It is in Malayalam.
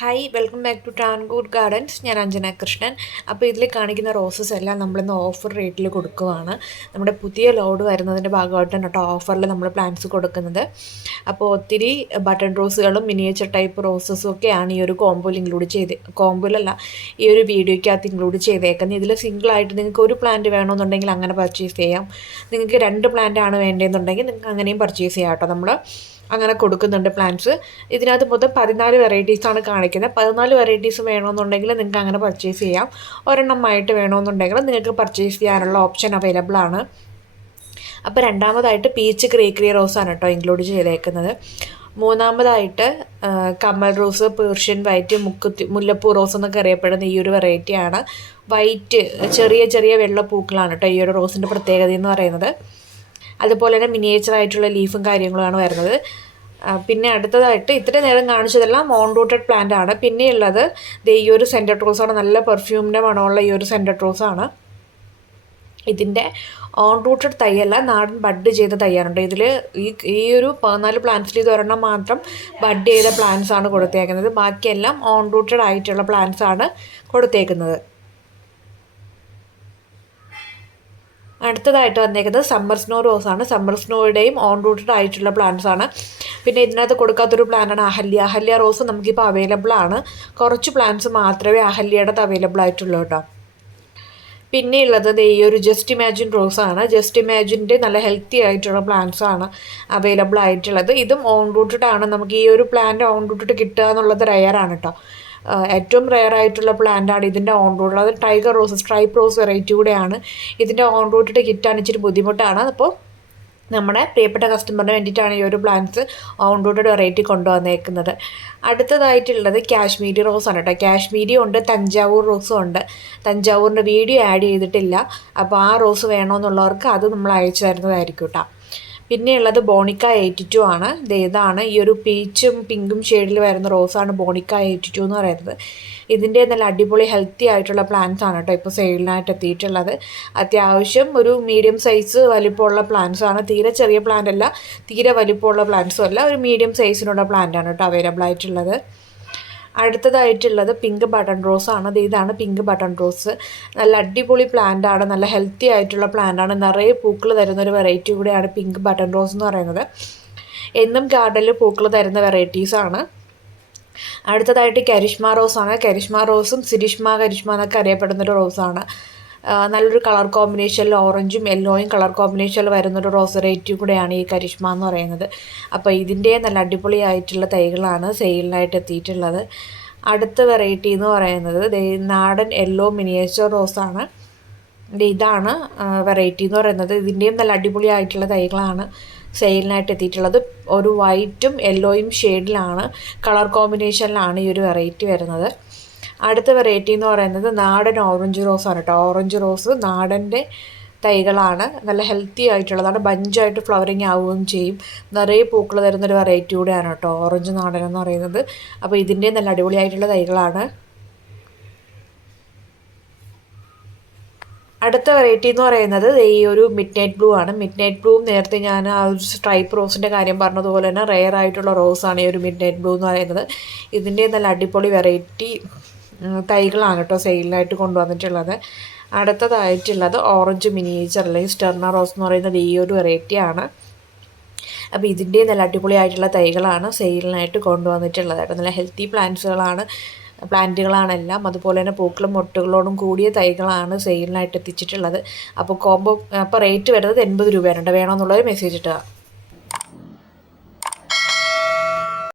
Hi welcome back to Travancore gardens ഞാൻ അഞ്ജന കൃഷ്ണൻ. അപ്പോൾ ഇതിൽ കാണിക്കുന്ന റോസസ് എല്ലാം നമ്മളിന്ന് ഓഫർ റേറ്റിൽ കൊടുക്കുവാണ്. നമ്മുടെ പുതിയ ലോഡ് വരുന്നതിന്റെ ഭാഗമായിട്ടാണ് കേട്ടോ ഓഫറിൽ നമ്മൾ പ്ലാന്റ്സ് കൊടുക്കുന്നത്. അപ്പോൾ ഒത്തിരി ബട്ടൺ റോസുകളും മിനിയേച്ചർ ടൈപ്പ് റോസസും ഒക്കെയാണ് ഈ ഒരു കോംബോയിൽ ഇൻക്ലൂഡ് ചെയ്ത് കോംബോയിലല്ല ഈ ഒരു വീഡിയോയ്ക്കകത്ത് ഇൻക്ലൂഡ് ചെയ്തേക്കുന്നത്. ഇതിൽ സിംഗിളായിട്ട് നിങ്ങൾക്ക് ഒരു പ്ലാന്റ് വേണമെന്നുണ്ടെങ്കിൽ അങ്ങനെ പർച്ചേസ് ചെയ്യാം. നിങ്ങൾക്ക് രണ്ട് പ്ലാന്റ് ആണ് വേണ്ടതെന്നുണ്ടെങ്കിൽ നിങ്ങൾക്ക് അങ്ങനെയും പർച്ചേസ് ചെയ്യാം കേട്ടോ നമ്മൾ അങ്ങനെ കൊടുക്കുന്നുണ്ട് പ്ലാന്റ്സ് ഇതിനകത്ത് മൊത്തം പതിനാല് വെറൈറ്റീസാണ് കാണിക്കുന്നത്. പതിനാല് വെറൈറ്റീസ് വേണമെന്നുണ്ടെങ്കിൽ നിങ്ങൾക്ക് അങ്ങനെ പർച്ചേസ് ചെയ്യാം. ഒരെണ്ണമായിട്ട് വേണമെന്നുണ്ടെങ്കിൽ നിങ്ങൾക്ക് പർച്ചേസ് ചെയ്യാനുള്ള ഓപ്ഷൻ അവൈലബിൾ ആണ്. അപ്പോൾ രണ്ടാമതായിട്ട് പീച്ച് റോസ് ആണ് കേട്ടോ ഇൻക്ലൂഡ് ചെയ്തേക്കുന്നത്. മൂന്നാമതായിട്ട് കമ്മൽ റോസ് പേർഷ്യൻ വൈറ്റ് മുക്കുത്തി മുല്ലപ്പൂ റോസ് എന്നൊക്കെ അറിയപ്പെടുന്ന ഈ ഒരു വെറൈറ്റിയാണ് വൈറ്റ് ചെറിയ ചെറിയ വെള്ള പൂക്കളാണ് കേട്ടോ ഈ ഒരു റോസിന്റെ പ്രത്യേകത എന്ന് പറയുന്നത്. അതുപോലെ തന്നെ മിനിയേച്ചർ ആയിട്ടുള്ള ലീഫും കാര്യങ്ങളുമാണ് വരുന്നത്. പിന്നെ അടുത്തതായിട്ട് ഇത്രയും നേരം കാണിച്ചതെല്ലാം ഓൺ റൂട്ടഡ് പ്ലാന്റ് ആണ്. പിന്നെയുള്ളത് ഈ ഒരു സെന്റർ ട്രോസാണ് നല്ല പെർഫ്യൂമിന്റെ മണമുള്ള ഈ ഒരു സെന്റർ ട്രോസാണ് ഇതിന്റെ ഓൺ റൂട്ടഡ് തൈയല്ല നാടൻ ബഡ് ചെയ്ത തയ്യാറുണ്ട് ഇതിൽ ഈ ഈ ഒരു പതിനാല് പ്ലാന്റ്സിൽ ഇത് ഒരെണ്ണം മാത്രം ബഡ് ചെയ്ത പ്ലാന്റ്സ് ആണ് കൊടുത്തേക്കുന്നത്. ബാക്കിയെല്ലാം ഓൺ റൂട്ടഡ് ആയിട്ടുള്ള പ്ലാന്റ്സ് ആണ് കൊടുത്തേക്കുന്നത്. അടുത്തതായിട്ട് വന്നേക്കുന്നത് സമ്മർ സ്നോ റോസ് ആണ്. സമ്മർ സ്നോയുടെയും ഓൺ റൂട്ടഡ് ആയിട്ടുള്ള പ്ലാന്റ്സ് ആണ്. പിന്നെ ഇതിനകത്ത് കൊടുക്കാത്തൊരു പ്ലാന്റാണ് അഹല്യ. അഹല്യ റോസ് നമുക്കിപ്പോൾ അവൈലബിൾ ആണ്. കുറച്ച് പ്ലാന്റ്സ് മാത്രമേ അഹല്യയുടെ അവൈലബിൾ ആയിട്ടുള്ളൂ കേട്ടോ. പിന്നെ ഉള്ളത് ഈ ഒരു ജസ്റ്റ് ഇമാജിൻ റോസ് ആണ്. ജസ്റ്റ് ഇമാജിന്റെ നല്ല ഹെൽത്തി ആയിട്ടുള്ള പ്ലാന്റ്സ് ആണ് അവൈലബിൾ ആയിട്ടുള്ളത്. ഇതും ഓൺ റൂട്ടഡ് ആണ്. നമുക്ക് ഈ ഒരു പ്ലാന്റ് ഓൺ റൂട്ടഡ് കിട്ടുക എന്നുള്ളത് റയറാണ് കേട്ടോ ഏറ്റവും റെയർ ആയിട്ടുള്ള പ്ലാന്റ് ആണ് ഇതിന്റെ own റൂട്ടുള്ളത് tiger rose stripe rose variety കൂടെയാണ് ഇതിന്റെ ഓൺ റൂട്ടിട്ട് കിട്ടാൻ ഇച്ചിരി ബുദ്ധിമുട്ടാണ്. അപ്പോൾ നമ്മുടെ പ്രിയപ്പെട്ട കസ്റ്റമറിന് വേണ്ടിയിട്ടാണ് ഈ ഒരു പ്ലാന്റ്സ് ഓൺറോഡ് വെറൈറ്റി കൊണ്ടുവന്നേക്കുന്നത്. അടുത്തതായിട്ടുള്ളത് കാശ്മീരി റോസ് ആണ് കേട്ടോ. കാശ്മീരി ഉണ്ട് തഞ്ചാവൂർ റോസും ഉണ്ട്. തഞ്ചാവൂരിന്റെ വീഡിയോ ആഡ് ചെയ്തിട്ടില്ല. അപ്പോൾ ആ റോസ് വേണമെന്നുള്ളവർക്ക് അത് നമ്മൾ അയച്ചു തരുന്നതായിരിക്കും കേട്ടോ. പിന്നെയുള്ളത് ബോണിക്ക എയ്റ്റി ടു ആണ് ഇതാണ് ഈ ഒരു പീച്ചും പിങ്കും ഷെയ്ഡിൽ വരുന്ന റോസാണ് ബോണിക്ക എയ്റ്റി ടു എന്ന് പറയുന്നത്. ഇതിന്റെ നല്ല അടിപൊളി ഹെൽത്തി ആയിട്ടുള്ള പ്ലാന്റ്സ് ആണ് കേട്ടോ ഇപ്പോൾ സെയിലിനായിട്ട് എത്തിയിട്ടുള്ളത്. അത്യാവശ്യം ഒരു മീഡിയം സൈസ് വലിപ്പമുള്ള പ്ലാന്റ്സ് ആണ്. തീരെ ചെറിയ പ്ലാന്റ് അല്ല തീരെ വലിപ്പമുള്ള പ്ലാന്റ്സും അല്ല ഒരു മീഡിയം സൈസിനുള്ള പ്ലാന്റ് ആണ് കേട്ടോ അവൈലബിൾ ആയിട്ടുള്ളത്. അടുത്തതായിട്ടുള്ളത് പിങ്ക് ബട്ടൺ റോസ് ആണ്. ഇതാണ് പിങ്ക് ബട്ടൺ റോസ് നല്ല അടിപൊളി പ്ലാന്റ് ആണ് നല്ല ഹെൽത്തി ആയിട്ടുള്ള പ്ലാന്റ് ആണ്. നിറയെ പൂക്കൾ തരുന്ന ഒരു വെറൈറ്റി കൂടെയാണ് പിങ്ക് ബട്ടൺ റോസ് എന്ന് പറയുന്നത്. എന്നും ഗാർഡനിൽ പൂക്കൾ തരുന്ന വെറൈറ്റീസാണ് അടുത്തതായിട്ട് കരിഷ്മ റോസാണ് കരിഷ്മ റോസും സിരിഷ്മ കരിഷ്മ എന്നൊക്കെ അറിയപ്പെടുന്ന ഒരു റോസാണ് നല്ലൊരു കളർ കോമ്പിനേഷനിൽ ഓറഞ്ചും യെല്ലോയും കളർ കോമ്പിനേഷനിൽ വരുന്നൊരു റോസ് റേറ്റും കൂടെയാണ് ഈ കരിഷ്മ എന്ന് പറയുന്നത്. അപ്പോൾ ഇതിന്റെ നല്ല അടിപൊളിയായിട്ടുള്ള തൈകളാണ് സെയിലിനായിട്ട് എത്തിയിട്ടുള്ളത്. അടുത്ത വെറൈറ്റി എന്ന് പറയുന്നത് നാടൻ യെല്ലോ മിനിയേച്ചർ റോസാണ് ഇതാണ് വെറൈറ്റി എന്ന് പറയുന്നത്. ഇതിന്റെയും നല്ല അടിപൊളിയായിട്ടുള്ള തൈകളാണ് സെയിലിനായിട്ട് എത്തിയിട്ടുള്ളത്. ഒരു വൈറ്റും യെല്ലോയും ഷെയ്ഡിലാണ് കളർ കോമ്പിനേഷനിലാണ് ഈ ഒരു വെറൈറ്റി വരുന്നത്. അടുത്ത വെറൈറ്റി എന്ന് പറയുന്നത് നാടൻ ഓറഞ്ച് റോസ് ആണ് കേട്ടോ. ഓറഞ്ച് റോസ് നാടന്റെ തൈകളാണ്. നല്ല ഹെൽത്തി ആയിട്ടുള്ളതാണ്. ബഞ്ചായിട്ട് ഫ്ലവറിങ് ആവുകയും ചെയ്യും. നിറയെ പൂക്കൾ തരുന്നൊരു വെറൈറ്റി കൂടെയാണ് കേട്ടോ. ഓറഞ്ച് നാടൻ എന്ന് പറയുന്നത്. അപ്പോൾ ഇതിന്റെ നല്ല അടിപൊളിയായിട്ടുള്ള തൈകളാണ്. അടുത്ത വെറൈറ്റി എന്ന് പറയുന്നത് ഈ ഒരു മിഡ് നൈറ്റ് ബ്ലൂ ആണ്. മിഡ് നൈറ്റ് ബ്ലൂവും നേരത്തെ ഞാൻ ആ ഒരു സ്ട്രൈപ്പ് റോസിന്റെ കാര്യം പറഞ്ഞതുപോലെ തന്നെ റെയർ ആയിട്ടുള്ള റോസാണ് ഈ ഒരു മിഡ് നൈറ്റ് ബ്ലൂ എന്ന് പറയുന്നത്. ഇതിന്റെ നല്ല അടിപൊളി വെറൈറ്റി തൈകളാണ് കേട്ടോ സെയിലിനായിട്ട് കൊണ്ടുവന്നിട്ടുള്ളത്. അടുത്തതായിട്ടുള്ളത് ഓറഞ്ച് മിനിയേച്ചർ അല്ലെങ്കിൽ സ്റ്റെർണ റോസ് എന്ന് പറയുന്നത് ഈ ഒരു വെറൈറ്റിയാണ് അപ്പോൾ ഇതിന്റെ നല്ല അടിപൊളിയായിട്ടുള്ള തൈകളാണ് സെയിലിനായിട്ട് കൊണ്ടുവന്നിട്ടുള്ളത്. കേട്ടോ നല്ല ഹെൽത്തി പ്ലാന്റ്സുകളാണ് പ്ലാന്റുകളാണെല്ലാം അതുപോലെ തന്നെ പൂക്കളും മൊട്ടുകളോടും കൂടിയ തൈകളാണ് സെയിലിനായിട്ട് എത്തിച്ചിട്ടുള്ളത്. അപ്പോൾ കോംബോ അപ്പോൾ റേറ്റ് വരുന്നത് എൺപത് രൂപയാണ് വേണമെന്നുള്ളൊരു മെസ്സേജ് ഇട്ടുക